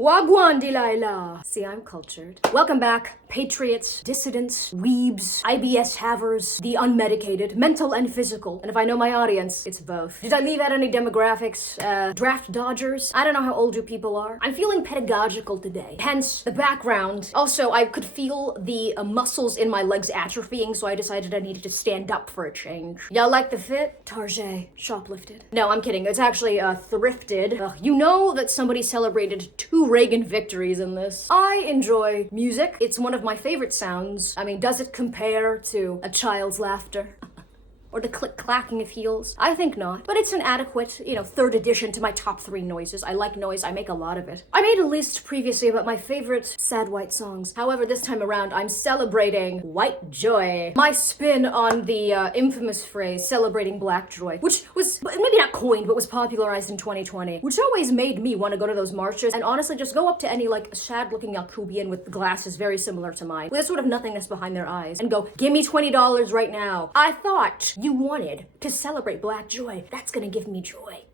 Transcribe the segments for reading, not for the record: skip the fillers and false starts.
Wagwan, Delilah. See, I'm cultured. Welcome back, patriots, dissidents, weebs, IBS havers, the unmedicated, mental and physical. And if I know my audience, it's both. Did I leave out any demographics? Draft dodgers? I don't know how old you people are. I'm feeling pedagogical today. Hence, the background. Also, I could feel the muscles in my legs atrophying, so I decided I needed to stand up for a change. Y'all like the fit? Tarjay, shoplifted. No, I'm kidding. It's actually, thrifted. You know that somebody celebrated 2 Reagan victories in this. I enjoy music. It's one of my favorite sounds. I mean, does it compare to a child's laughter? Or the click-clacking of heels? I think not. But it's an adequate, third addition to my top 3 noises. I like noise, I make a lot of it. I made a list previously about my favorite sad white songs. However, this time around, I'm celebrating white joy. My spin on the infamous phrase, celebrating black joy, which was, maybe not coined, but was popularized in 2020, which always made me want to go to those marches and honestly just go up to any, sad-looking yacubian with glasses very similar to mine, with a sort of nothingness behind their eyes, and go, give me $20 right now. I thought you wanted to celebrate black joy. That's gonna give me joy.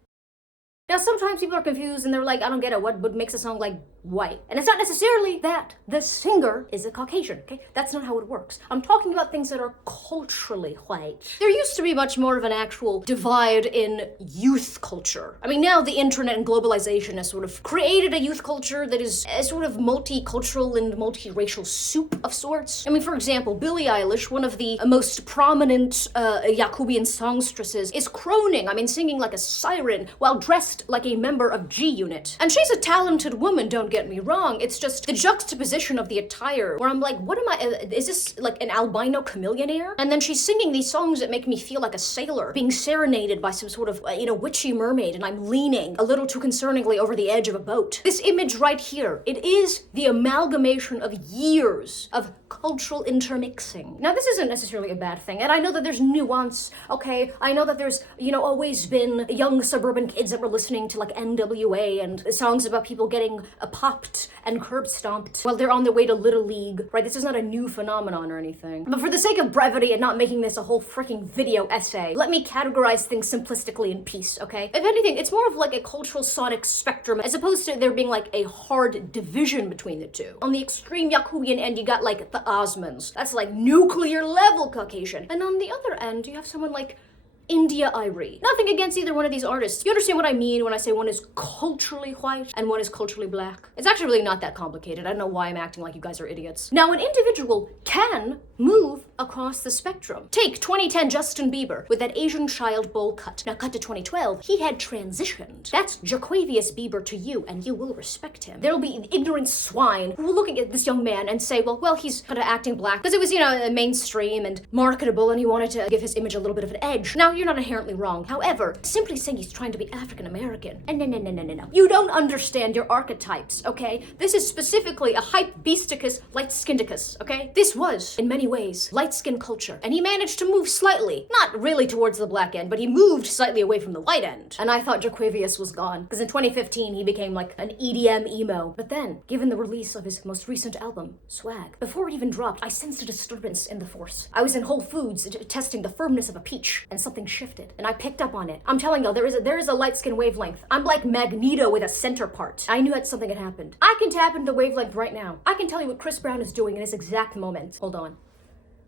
Now, sometimes people are confused and they're like, I don't get it, what makes a song like white? And it's not necessarily that the singer is a Caucasian, okay? That's not how it works. I'm talking about things that are culturally white. There used to be much more of an actual divide in youth culture. I mean, now the internet and globalization has sort of created a youth culture that is a sort of multicultural and multiracial soup of sorts. I mean, for example, Billie Eilish, one of the most prominent Yacubian songstresses, is croning, singing like a siren while dressed like a member of G Unit. And she's a talented woman, don't get me wrong. It's just the juxtaposition of the attire where I'm like, what am I, is this like an albino chameleonaire? And then she's singing these songs that make me feel like a sailor being serenaded by some sort of, witchy mermaid, and I'm leaning a little too concerningly over the edge of a boat. This image right here, it is the amalgamation of years of cultural intermixing. Now, this isn't necessarily a bad thing, and I know that there's nuance, okay? I know that there's, always been young suburban kids that were listening to NWA and songs about people getting popped and curb stomped while they're on their way to Little League, right? This is not a new phenomenon or anything. But for the sake of brevity and not making this a whole freaking video essay, let me categorize things simplistically in peace, okay? If anything, it's more of like a cultural sonic spectrum as opposed to there being like a hard division between the two. On the extreme Yacubian end, you got like the Osmonds. That's like nuclear level Caucasian. And on the other end, you have someone like India Irie. Nothing against either one of these artists. You understand what I mean when I say one is culturally white and one is culturally black? It's actually really not that complicated. I don't know why I'm acting like you guys are idiots. Now, an individual can move across the spectrum. Take 2010 Justin Bieber with that Asian child bowl cut. Now cut to 2012, he had transitioned. That's Jaquavius Bieber to you, and you will respect him. There'll be ignorant swine who will look at this young man and say, well, he's kind of acting black because it was, mainstream and marketable and he wanted to give his image a little bit of an edge. Now, you're not inherently wrong. However, simply saying he's trying to be African American, and no. You don't understand your archetypes, okay? This is specifically a hype beasticus, light-skindicus, okay? This was, in many ways, light-skin culture, and he managed to move slightly, not really towards the black end, but he moved slightly away from the white end. And I thought Jaquavius was gone, because in 2015 he became like an EDM emo. But then, given the release of his most recent album, Swag, before it even dropped, I sensed a disturbance in the force. I was in Whole Foods testing the firmness of a peach, and something shifted, and I picked up on it. I'm telling you, there is a light skin wavelength. I'm like Magneto with a center part. I knew that something had happened. I can tap into the wavelength right now. I can tell you what Chris Brown is doing in this exact moment. Hold on.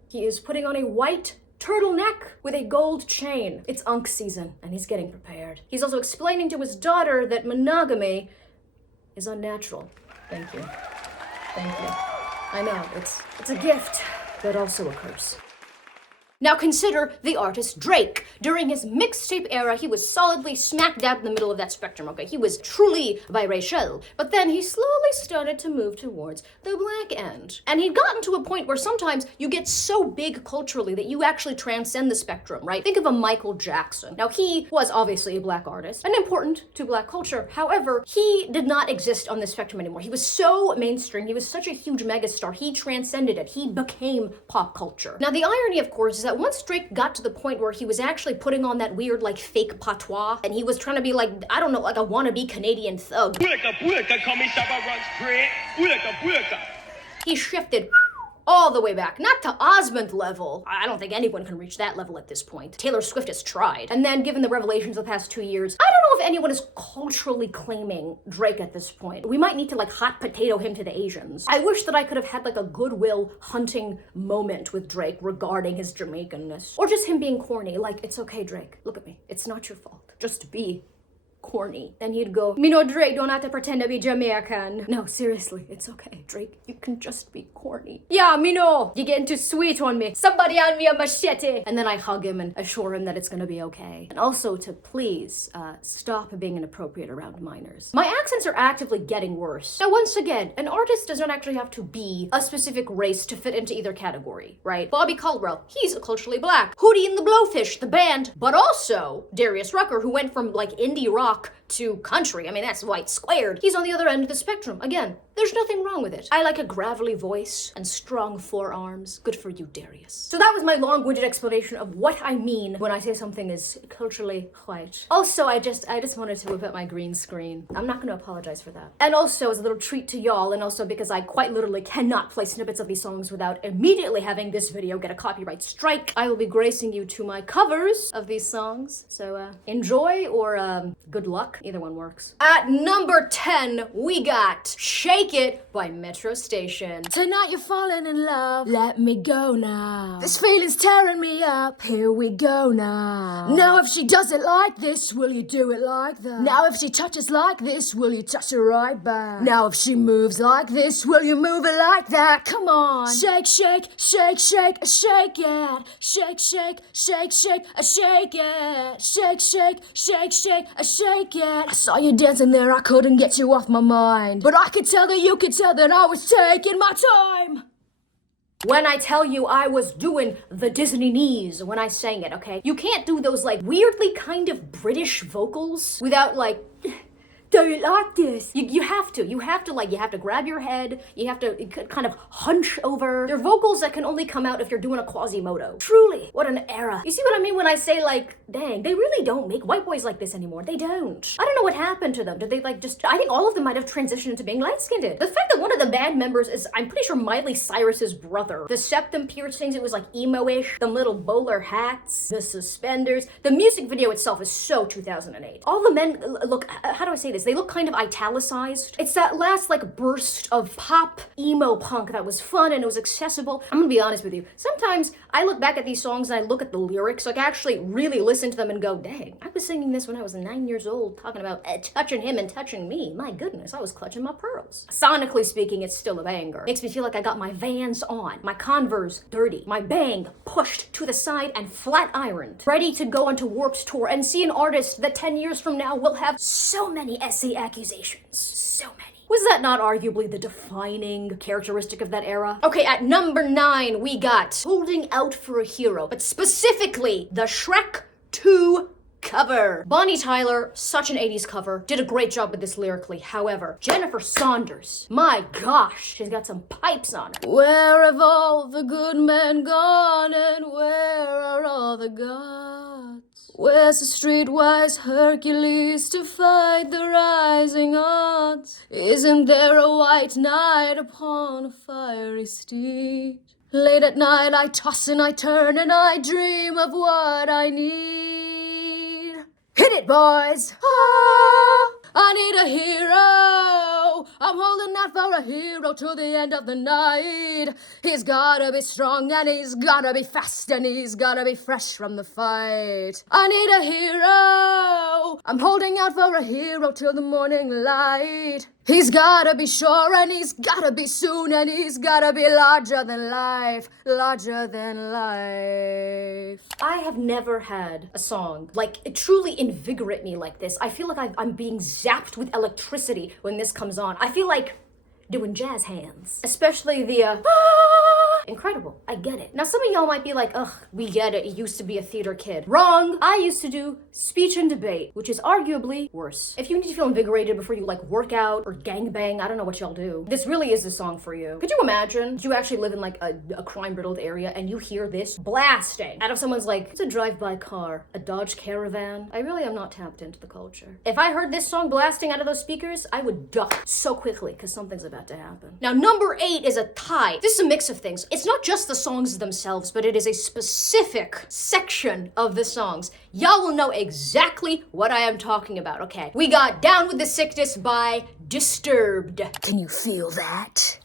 He is putting on a white turtleneck with a gold chain. It's Unk season, and he's getting prepared. He's also explaining to his daughter that monogamy is unnatural. Thank you. I know, it's a gift, but also a curse. Now consider the artist Drake. During his mixtape era, he was solidly smack dab in the middle of that spectrum, okay? He was truly biracial, but then he slowly started to move towards the black end. And he'd gotten to a point where sometimes you get so big culturally that you actually transcend the spectrum, right? Think of a Michael Jackson. Now, he was obviously a black artist and important to black culture. However, he did not exist on the spectrum anymore. He was so mainstream. He was such a huge megastar. He transcended it. He became pop culture. Now, the irony, of course, is that once Drake got to the point where he was actually putting on that weird, fake patois, and he was trying to be like a wannabe Canadian thug, he shifted all the way back. Not to Osmond level. I don't think anyone can reach that level at this point. Taylor Swift has tried. And then given the revelations of the past 2 years, I don't know if anyone is culturally claiming Drake at this point. We might need to like hot potato him to the Asians. I wish that I could have had like a Goodwill Hunting moment with Drake regarding his Jamaicanness. Or just him being corny. Like, it's okay, Drake. Look at me. It's not your fault. Just be corny. Then he'd go, me no Drake, don't have to pretend to be Jamaican. No, seriously, it's okay, Drake. You can just be corny. Yeah, me no. You're getting too sweet on me. Somebody hand me a machete. And then I hug him and assure him that it's gonna be okay. And also to please stop being inappropriate around minors. My accents are actively getting worse. Now, once again, an artist does not actually have to be a specific race to fit into either category, right? Bobby Caldwell, he's culturally black. Hootie and the Blowfish, the band, but also Darius Rucker, who went from like indie rock to country. I mean, that's white squared. He's on the other end of the spectrum. Again, there's nothing wrong with it. I like a gravelly voice and strong forearms. Good for you, Darius. So that was my long-winded explanation of what I mean when I say something is culturally white. Also, I just wanted to whip out my green screen. I'm not gonna apologize for that. And also, as a little treat to y'all, and also because I quite literally cannot play snippets of these songs without immediately having this video get a copyright strike, I will be gracing you to my covers of these songs. So, enjoy or, good luck. Either one works. At number 10, we got Shake It by Metro Station. Tonight you're falling in love. Let me go now. This feeling's tearing me up. Here we go now. Now if she does it like this, will you do it like that? Now if she touches like this, will you touch her right back? Now if she moves like this, will you move it like that? Come on. Shake, shake, shake, shake, shake it. Shake, shake, shake, shake, shake it. Shake, shake, shake, shake, shake it. I saw you dancing there, I couldn't get you off my mind. But I could tell that you could tell that I was taking my time. When I tell you I was doing the Disney knees when I sang it, okay? You can't do those like weirdly kind of British vocals without like, do you like this? You have to grab your head, you have to kind of hunch over. They're vocals that can only come out if you're doing a Quasimodo. Truly, what an era. You see what I mean when I say like, dang, they really don't make white boys like this anymore. They don't. I don't know what happened to them. Did they like just, I think all of them might have transitioned into being light-skinned. The fact that one of the band members is, I'm pretty sure Miley Cyrus's brother. The septum piercings, it was like emo-ish. The little bowler hats, the suspenders. The music video itself is so 2008. All the men look, how do I say this? They look kind of italicized. It's that last like burst of pop emo punk that was fun and it was accessible. I'm gonna be honest with you. Sometimes I look back at these songs and I look at the lyrics, like I actually really listen to them and go, dang, I was singing this when I was 9 years old, talking about touching him and touching me. My goodness, I was clutching my pearls. Sonically speaking, it's still a banger. Makes me feel like I got my Vans on, my Converse dirty, my bang pushed to the side and flat ironed, ready to go onto Warped Tour and see an artist that 10 years from now will have so many essay accusations. So many. Was that not arguably the defining characteristic of that era? Okay, at number 9, we got Holding Out for a Hero, but specifically the Shrek 2 cover. Bonnie Tyler, such an 80s cover, did a great job with this lyrically. However, Jennifer Saunders, my gosh, she's got some pipes on her. Where have all the good men gone and where are all the gods? Where's the streetwise Hercules to fight the rising odds? Isn't there a white knight upon a fiery steed? Late at night I toss and I turn and I dream of what I need. Hit it, boys! Ah, I need a hero. I'm holding out for a hero till the end of the night. He's gotta be strong and he's gotta be fast and he's gotta be fresh from the fight. I need a hero. I'm holding out for a hero till the morning light. He's gotta be sure and he's gotta be soon and he's gotta be larger than life, larger than life. I have never had a song like it truly invigorate me like this. I feel like I'm being zapped with electricity when this comes on. I feel like doing jazz hands, especially the incredible. I get it. Now some of y'all might be like, ugh, we get it. You used to be a theater kid. Wrong. I used to do speech and debate, which is arguably worse. If you need to feel invigorated before you like work out or gangbang, I don't know what y'all do. This really is the song for you. Could you imagine? You actually live in like a crime-riddled area and you hear this blasting out of someone's like, it's a drive-by car, a Dodge Caravan. I really am not tapped into the culture. If I heard this song blasting out of those speakers, I would duck so quickly because something's about to happen. Now, number 8 is a tie. This is a mix of things. it's not just the songs themselves, but it is a specific section of the songs. Y'all will know exactly what I am talking about, okay? We got Down with the Sickness by Disturbed. Can you feel that?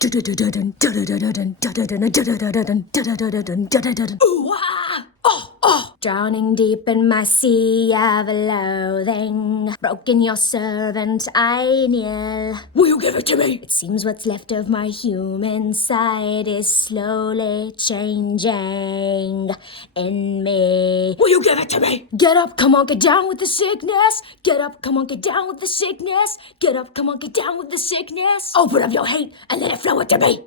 Ooh, ah, oh, oh. Drowning deep in my sea of loathing, broken your servant I kneel. Will you give it to me? It seems what's left of my human side is slowly changing in me. Will you give it to me? Get up, come on, get down with the sickness. Get up, come on, get down with the sickness. Get up, come on, get down with the sickness. Open up your hate and let it flow into me.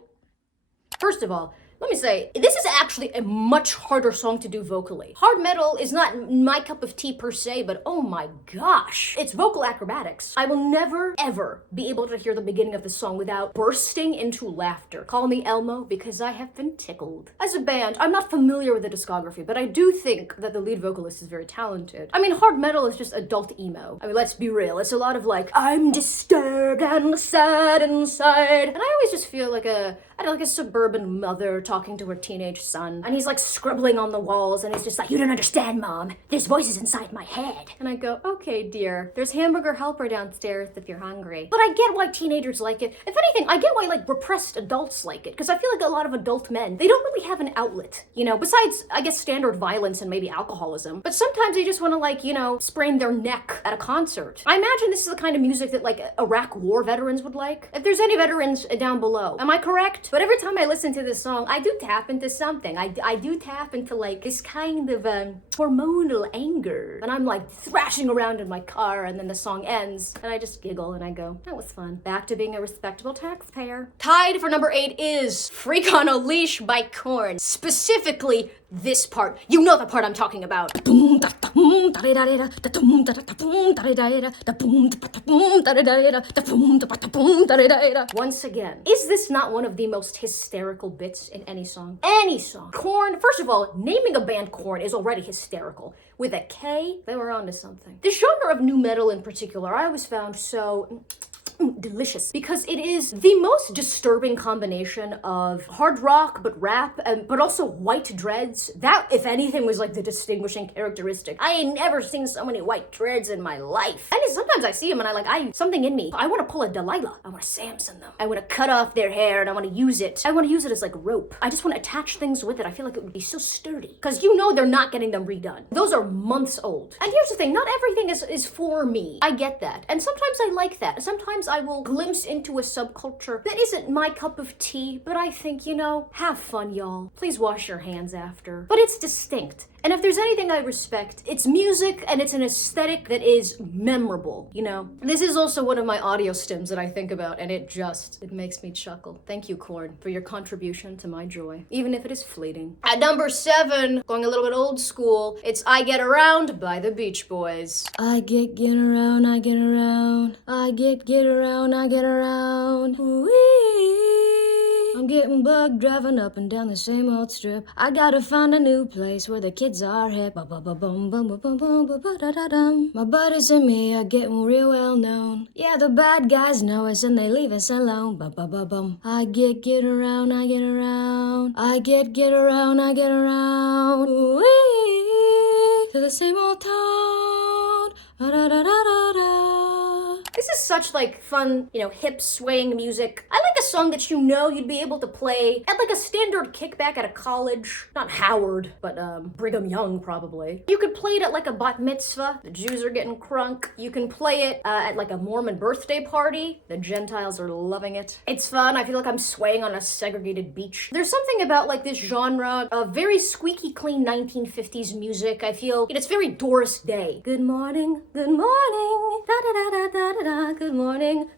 First of all, let me say, this is actually a much harder song to do vocally. Hard metal is not my cup of tea per se, but oh my gosh, it's vocal acrobatics. I will never, ever be able to hear the beginning of the song without bursting into laughter. Call me Elmo because I have been tickled. As a band, I'm not familiar with the discography, but I do think that the lead vocalist is very talented. I mean, hard metal is just adult emo. I mean, let's be real. It's a lot of like, I'm disturbed and sad inside. And I always just feel like a suburban mother talking to her teenage son, and he's like scribbling on the walls, and he's just like, you don't understand, Mom. There's voices inside my head. And I go, okay, dear, there's hamburger helper downstairs if you're hungry. But I get why teenagers like it. If anything, I get why like repressed adults like it, because I feel like a lot of adult men, they don't really have an outlet, you know, besides, I guess, standard violence and maybe alcoholism. But sometimes they just want to like, you know, sprain their neck at a concert. I imagine this is the kind of music that like Iraq war veterans would like. If there's any veterans down below, am I correct? But every time I listen to this song, I do tap into something. I do tap into like this kind of hormonal anger. And I'm like thrashing around in my car, and then the song ends and I just giggle and I go, that was fun. Back to being a respectable taxpayer. Tied for number 8 is Freak on a Leash by Korn. Specifically this part. You know the part I'm talking about. Once again, is this not one of the most hysterical bits in any song? Any song. Korn, first of all, naming a band Korn is already hysterical. With a K, they were onto something. The genre of nu metal in particular, I always found so delicious because it is the most disturbing combination of hard rock but rap, but also white dreads. That, if anything, was like the distinguishing characteristic. I ain't never seen so many white dreads in my life. And sometimes I see them and something in me, I want to pull a Delilah. I want to Samson them. I want to cut off their hair and I want to use it. I want to use it as like rope. I just want to attach things with it. I feel like it would be so sturdy because you know they're not getting them redone. Those are months old. And here's the thing, not everything is for me. I get that. And sometimes I like that. Sometimes I will glimpse into a subculture that isn't my cup of tea, but I think, you know, have fun, y'all. Please wash your hands after. But it's distinct. And if there's anything I respect, it's music and it's an aesthetic that is memorable, you know? This is also one of my audio stims that I think about, and it makes me chuckle. Thank you, Korn, for your contribution to my joy, even if it is fleeting. At number 7, going a little bit old school, it's I Get Around by the Beach Boys. I get around, I get around. I get around, I get around. Wee. I'm getting bugged driving up and down the same old strip. I gotta find a new place where the kids are hip. My buddies and me are getting real well known. Yeah, the bad guys know us and they leave us alone. I get around, I get around. I get around, I get around. Wee, to the same old town. This is such like fun, you know, hip swaying music. I like a song that you know you'd be able to play at like a standard kickback at a college. Not Howard, but Brigham Young probably. You could play it at like a bat mitzvah. The Jews are getting crunk. You can play it at like a Mormon birthday party. The Gentiles are loving it. It's fun. I feel like I'm swaying on a segregated beach. There's something about like this genre of very squeaky clean 1950s music. I feel it's very Doris Day. Good morning, da da da da da da. Good morning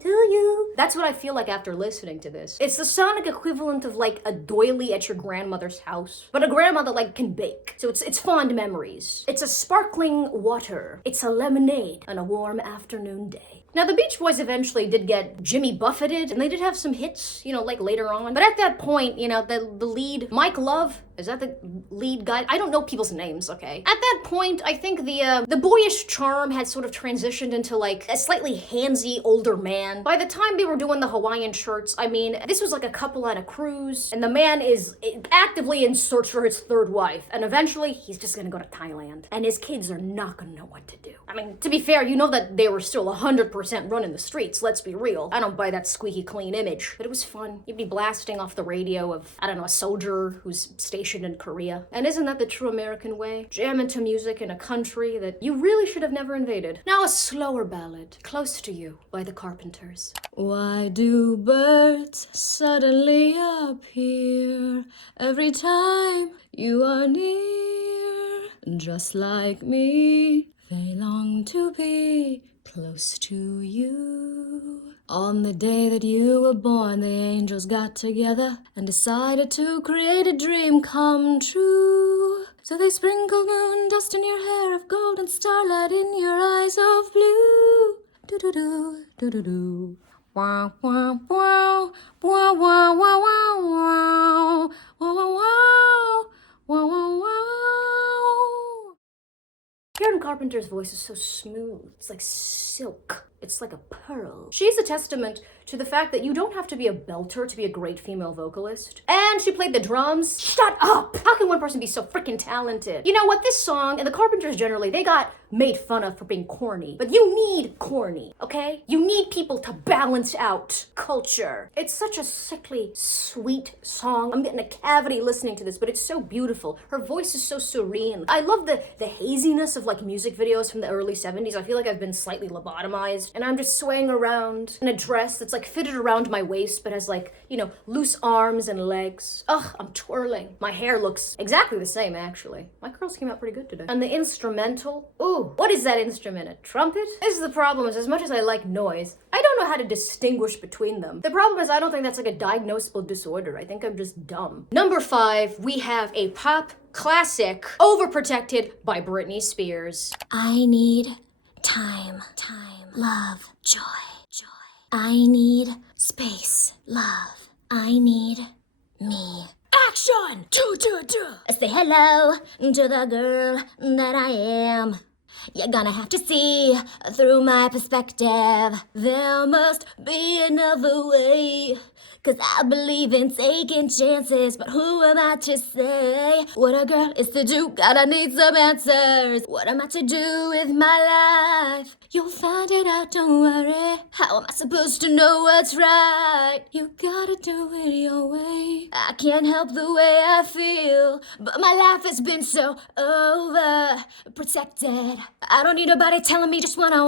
to you. That's what I feel like after listening to this. It's the sonic equivalent of like a doily at your grandmother's house, but a grandmother like can bake. So it's fond memories. It's a sparkling water. It's a lemonade on a warm afternoon day. Now, the Beach Boys eventually did get Jimmy buffeted, and they did have some hits, you know, like later on. But at that point, you know, the lead, Mike Love, Is that the lead guy? I don't know people's names, okay? At that point, I think the boyish charm had sort of transitioned into like a slightly handsy older man. By the time they were doing the Hawaiian shirts, I mean, this was like a couple on a cruise, and the man is actively in search for his third wife, and eventually he's just gonna go to Thailand, and his kids are not gonna know what to do. I mean, to be fair, you know that they were still 100% running the streets, let's be real. I don't buy that squeaky clean image, but it was fun. You'd be blasting off the radio of, I don't know, a soldier who's stationed in Korea. And isn't that the true American way? Jamming to music in a country that you really should have never invaded. Now a slower ballad, Close to You by the Carpenters. Why do birds suddenly appear every time you are near? Just like me, they long to be close to you. On the day that you were born, the angels got together and decided to create a dream come true. So they sprinkled moon dust in your hair of gold and starlight in your eyes of blue. Do-do-do, do-do-do. Wow, wow, wow, wow, wow, wow, wow, wow, wow, wow, wow, wow, wow. Karen Carpenter's voice is so smooth. It's like silk. It's like a pearl. She's a testament to the fact that you don't have to be a belter to be a great female vocalist. And she played the drums. Shut up! How can one person be so freaking talented? You know what? This song, and the Carpenters generally, they got made fun of for being corny. But you need corny, okay? You need people to balance out culture. It's such a sickly, sweet song. I'm getting a cavity listening to this, but it's so beautiful. Her voice is so serene. I love the haziness of like music videos from the early 70s. I feel like I've been slightly lobotomized, and I'm just swaying around in a dress that's like fitted around my waist, but has like, you know, loose arms and legs. Ugh, I'm twirling. My hair looks exactly the same, actually. My curls came out pretty good today. And the instrumental, ooh, what is that instrument? A trumpet? This is the problem, is as much as I like noise, I don't know how to distinguish between them. The problem is I don't think that's like a diagnosable disorder. I think I'm just dumb. Number 5, we have a pop classic, Overprotected by Britney Spears. I need time, love, joy. I need space, love. I need me. Action! Say hello to the girl that I am. You're gonna have to see through my perspective. There must be another way. 'Cause I believe in taking chances, but who am I to say what a girl is to do? Gotta need some answers. What am I to do with my life? You'll find it out, don't worry. How am I supposed to know what's right? You gotta do it your way. I can't help the way I feel, but my life has been so overprotected. I don't need nobody telling me just what I'm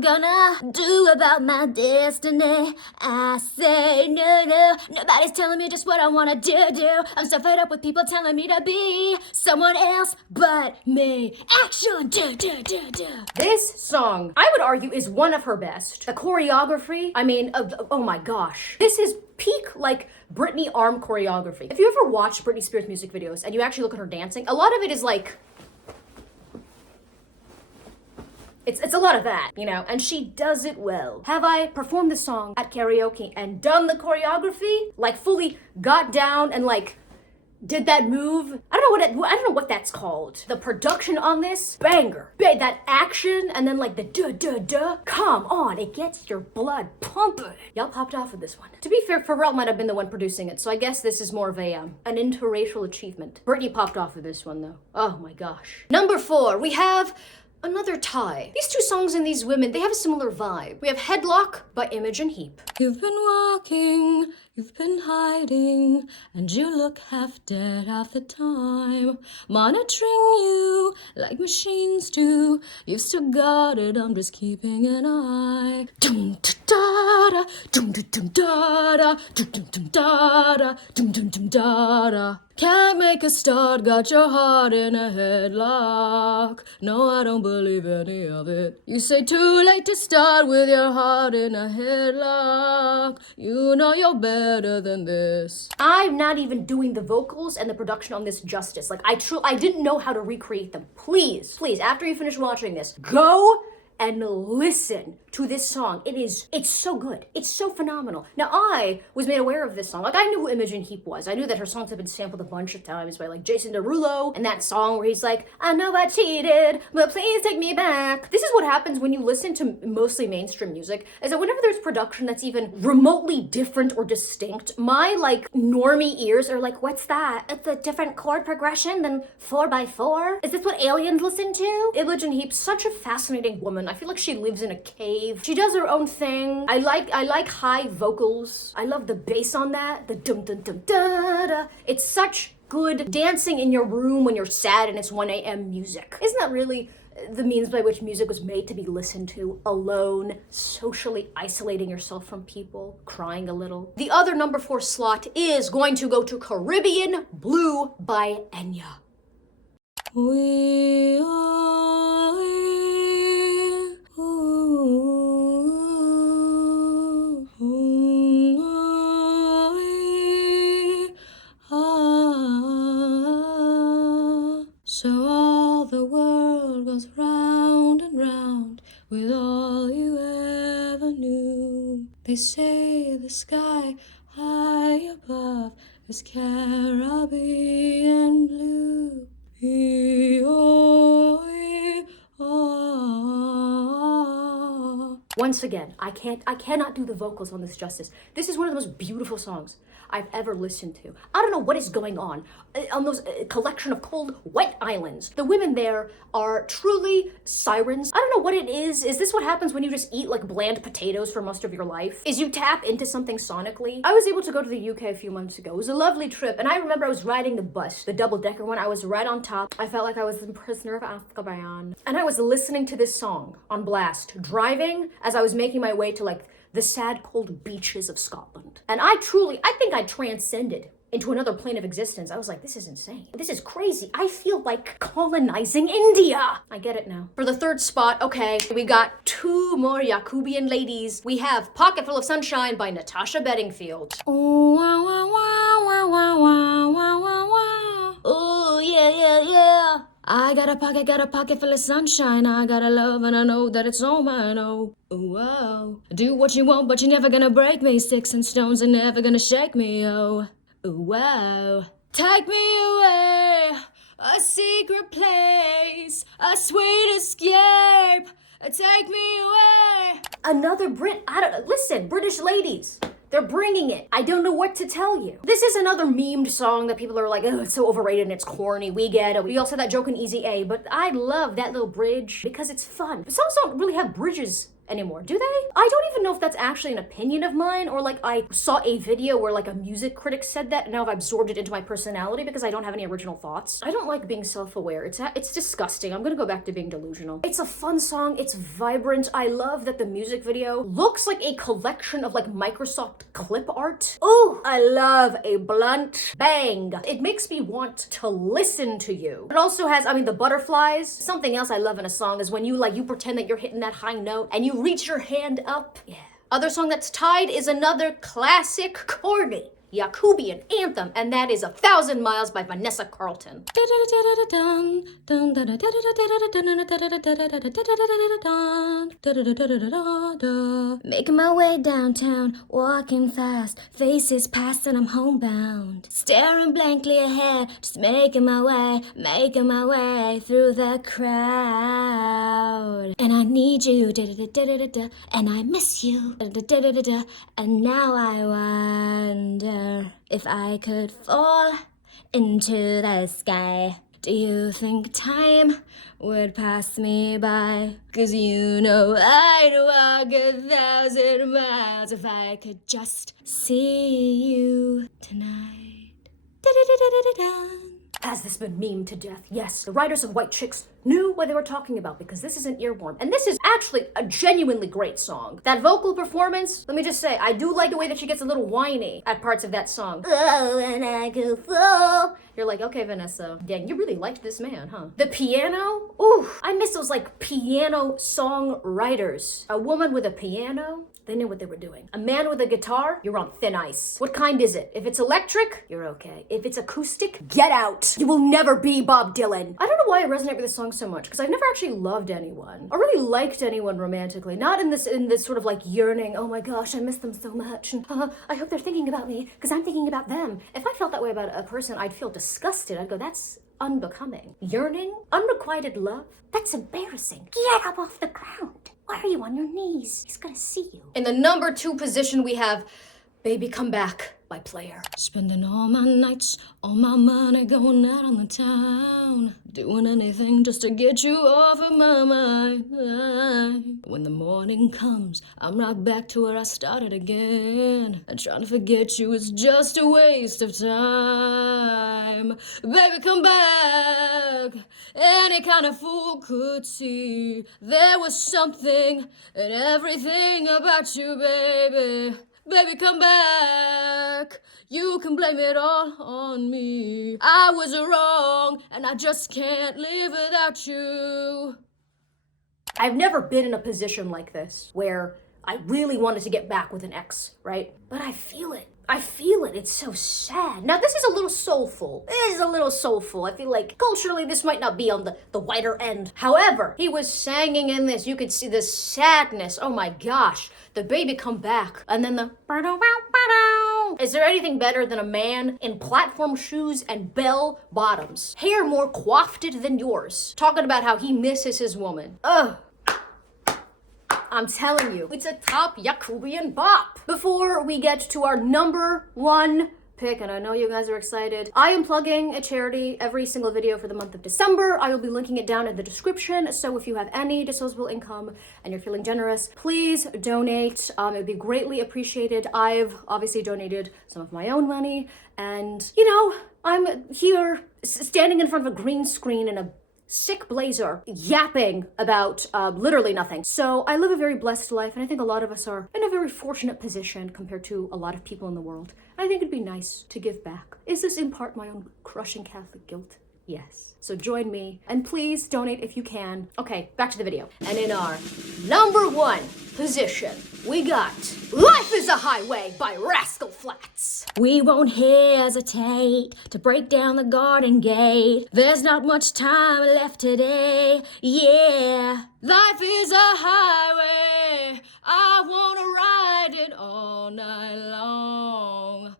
gonna do about my destiny. I say no, nobody's telling me just what I wanna do. I'm so fed up with people telling me to be someone else but me. Action, do. This song, I would argue, is one of her best. The choreography, I mean, oh my gosh. This is peak, like, Britney arm choreography. If you ever watch Britney Spears music videos and you actually look at her dancing, a lot of it is like, It's a lot of that, you know, and she does it well. Have I performed this song at karaoke and done the choreography? Like, fully got down and, like, did that move? I don't know what that's called. The production on this, banger. That action, and then, like, the duh. Come on, it gets your blood pumping. Y'all popped off with this one. To be fair, Pharrell might have been the one producing it, so I guess this is more of an interracial achievement. Britney popped off with this one, though. Oh my gosh. Number 4, we have another tie. These two songs and these women, they have a similar vibe. We have Headlock by Imogen Heap. You've been walking, you've been hiding, and you look half dead half the time. Monitoring you like machines do. You've still got it, I'm just keeping an eye. Dum da da, dum dum da da, dum da da, dum da da. Can't make a start, got your heart in a headlock. No, I don't believe any of it. You say too late to start with your heart in a headlock. You know you're better than this. I'm not even doing the vocals and the production on this justice. Like, I didn't know how to recreate them. Please, after you finish watching this, go and listen to this song. It's so good. It's so phenomenal. Now, I was made aware of this song. Like, I knew who Imogen Heap was. I knew that her songs have been sampled a bunch of times by, like, Jason Derulo, and that song where he's like, I know I cheated, but please take me back. This is what happens when you listen to mostly mainstream music, is that whenever there's production that's even remotely different or distinct, my, like, normie ears are like, what's that? It's a different chord progression than 4x4? Is this what aliens listen to? Imogen Heap's such a fascinating woman. I feel like she lives in a cave. She does her own thing. I like high vocals. I love the bass on that. The dum dum dum da da. It's such good dancing in your room when you're sad and it's 1 a.m. music. Isn't that really the means by which music was made to be listened to, alone, socially isolating yourself from people, crying a little? The other number 4 slot is going to go to Caribbean Blue by Enya. We are here. So all the world goes round and round with all you ever knew. They say the sky high above is Caribbean blue. Once again, I cannot do the vocals on this justice. This is one of the most beautiful songs I've ever listened to. I don't know what is going on those collection of cold, white islands. The women there are truly sirens. I don't know what it is. Is this what happens when you just eat like bland potatoes for most of your life? Is you tap into something sonically? I was able to go to the UK a few months ago. It was a lovely trip, and I remember I was riding the bus, the double-decker one. I was right on top. I felt like I was the prisoner of Azkaban. And I was listening to this song on blast, driving as I was making my way to like the sad, cold beaches of Scotland. And I think I transcended into another plane of existence. I was like, this is insane. This is crazy. I feel like colonizing India. I get it now. For the third spot, okay, we got 2 more Yacubian ladies. We have Pocketful of Sunshine by Natasha Bedingfield. Oh, wow, wow, wow, wow, wow, wow, wow, wow. Oh, yeah, yeah, yeah. I got a pocket full of sunshine. I got a love and I know that it's all mine. Oh, wow. Do what you want, but you're never gonna break me. Sticks and stones are never gonna shake me. Oh, wow. Take me away, a secret place, a sweet escape. Take me away. Another Brit. Listen, British ladies. They're bringing it. I don't know what to tell you. This is another memed song that people are like, oh, it's so overrated and it's corny. We get it. We also had that joke in Easy A, but I love that little bridge because it's fun. Songs don't really have bridges anymore, do they? I don't even know if that's actually an opinion of mine, or like I saw a video where like a music critic said that and now I've absorbed it into my personality because I don't have any original thoughts. I don't like being self-aware. It's disgusting. I'm gonna go back to being delusional. It's a fun song. It's vibrant. I love that the music video looks like a collection of like Microsoft clip art. Ooh, I love a blunt bang. It makes me want to listen to you. It also has, the butterflies. Something else I love in a song is when you pretend that you're hitting that high note and you reach your hand up. Yeah. Other song that's tied is another classic corny Yacubian anthem, and that is 1,000 Miles by Vanessa Carlton. Making my way downtown, walking fast, faces past and I'm homebound. Staring blankly ahead, just making my way through the crowd. And I need you, and I miss you, and now I wonder if I could fall into the sky. Do you think time would pass me by? 'Cause you know I'd walk 1,000 miles if I could just see you tonight. Has this been memed to death? Yes, the writers of White Chicks knew what they were talking about because this is an earworm. And this is actually a genuinely great song. That vocal performance, let me just say, I do like the way that she gets a little whiny at parts of that song. Oh, and I could fall. You're like, okay, Vanessa, dang, you really liked this man, huh? The piano? Ooh, I miss those piano song writers. A woman with a piano? They knew what they were doing. A man with a guitar, you're on thin ice. What kind is it? If it's electric, you're okay. If it's acoustic, get out. You will never be Bob Dylan. I don't know why I resonate with this song so much, because I've never actually loved anyone, or really liked anyone romantically. Not in this sort of like yearning, oh my gosh, I miss them so much, and I hope they're thinking about me, because I'm thinking about them. If I felt that way about a person, I'd feel disgusted. I'd go, that's unbecoming. Yearning? Unrequited love? That's embarrassing. Get up off the ground. Why are you on your knees? He's gonna see you. In the number 2 position, we have Baby Come Back by Player. Spending all my nights, all my money going out on the town. Doing anything just to get you off of my mind. When the morning comes, I'm right back to where I started again. And trying to forget you is just a waste of time. Baby, come back. Any kind of fool could see there was something and everything about you, baby. Baby, come back. You can blame it all on me. I was wrong, and I just can't live without you. I've never been in a position like this where I really wanted to get back with an ex, right? But I feel it. I feel it. It's so sad. Now, this is a little soulful. I feel like culturally this might not be on the whiter end. However, he was singing in this. You could see the sadness. Oh my gosh. The baby come back. And then the... Is there anything better than a man in platform shoes and bell bottoms? Hair more coiffed than yours. Talking about how he misses his woman. Ugh. I'm telling you, it's a top yacubian bop. Before we get to our number 1 pick, and I know you guys are excited, I am plugging a charity every single video for the month of December. I will be linking it down in the description, so if you have any disposable income and you're feeling generous, please donate. It would be greatly appreciated. I've obviously donated some of my own money, and you know, I'm here standing in front of a green screen in a sick blazer yapping about literally nothing. So I live a very blessed life, and I think a lot of us are in a very fortunate position compared to a lot of people in the world. I think it'd be nice to give back. Is this in part my own crushing Catholic guilt? Yes. So join me, and please donate if you can. Okay, back to the video. And in our number 1 position, we got Life is a Highway by Rascal Flatts. We won't hesitate to break down the garden gate. There's not much time left today, yeah. Life is a highway, I wanna ride it all night long.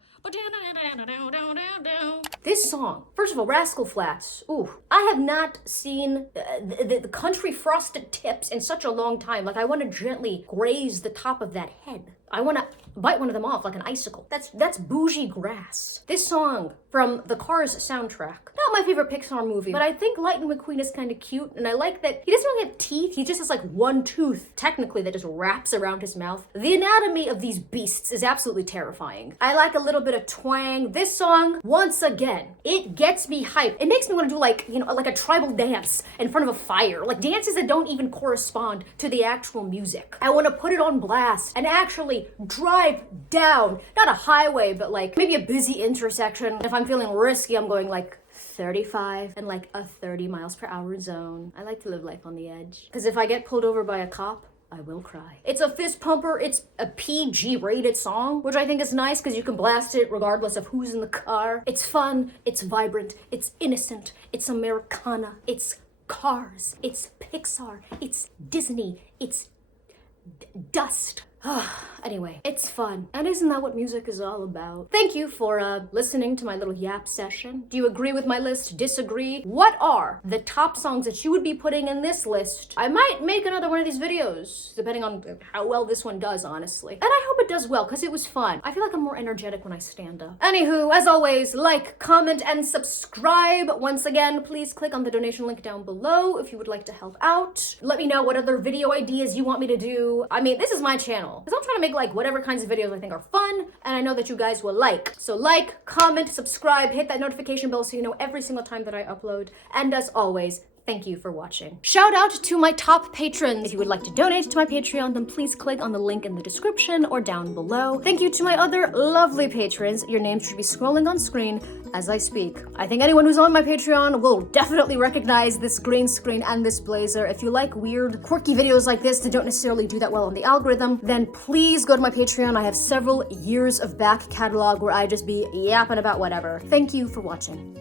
This song, first of all, Rascal Flatts, ooh, I have not seen the country frosted tips in such a long time. Like, I want to gently graze the top of that head. I want to bite one of them off like an icicle. That's bougie grass. This song from the Cars soundtrack. Not my favorite Pixar movie, but I think Lightning McQueen is kind of cute, and I like that he doesn't really have teeth. He just has like one tooth, technically, that just wraps around his mouth. The anatomy of these beasts is absolutely terrifying. I like a little bit of twang. This song, once again, it gets me hyped. It makes me want to do like, you know, like a tribal dance in front of a fire. Like dances that don't even correspond to the actual music. I want to put it on blast and actually drive down, not a highway, but like maybe a busy intersection. If I'm feeling risky, I'm going like 35 and like a 30 miles per hour zone. I like to live life on the edge. Because if I get pulled over by a cop, I will cry. It's a fist pumper. It's a PG rated song, which I think is nice because you can blast it regardless of who's in the car. It's fun. It's vibrant. It's innocent. It's Americana. It's Cars. It's Pixar. It's Disney. It's dust. Anyway, it's fun. And isn't that what music is all about? Thank you for listening to my little yap session. Do you agree with my list? Disagree? What are the top songs that you would be putting in this list? I might make another one of these videos, depending on how well this one does, honestly. And I hope it does well, because it was fun. I feel like I'm more energetic when I stand up. Anywho, as always, like, comment, and subscribe. Once again, please click on the donation link down below if you would like to help out. Let me know what other video ideas you want me to do. I mean, this is my channel. Because I'm trying to make like whatever kinds of videos I think are fun, and I know that you guys will like. So like, comment, subscribe, hit that notification bell so you know every single time that I upload. And as always, thank you for watching. Shout out to my top patrons. If you would like to donate to my Patreon, then please click on the link in the description or down below. Thank you to my other lovely patrons. Your names should be scrolling on screen as I speak. I think anyone who's on my Patreon will definitely recognize this green screen and this blazer. If you like weird, quirky videos like this that don't necessarily do that well on the algorithm, then please go to my Patreon. I have several years of back catalog where I just be yapping about whatever. Thank you for watching.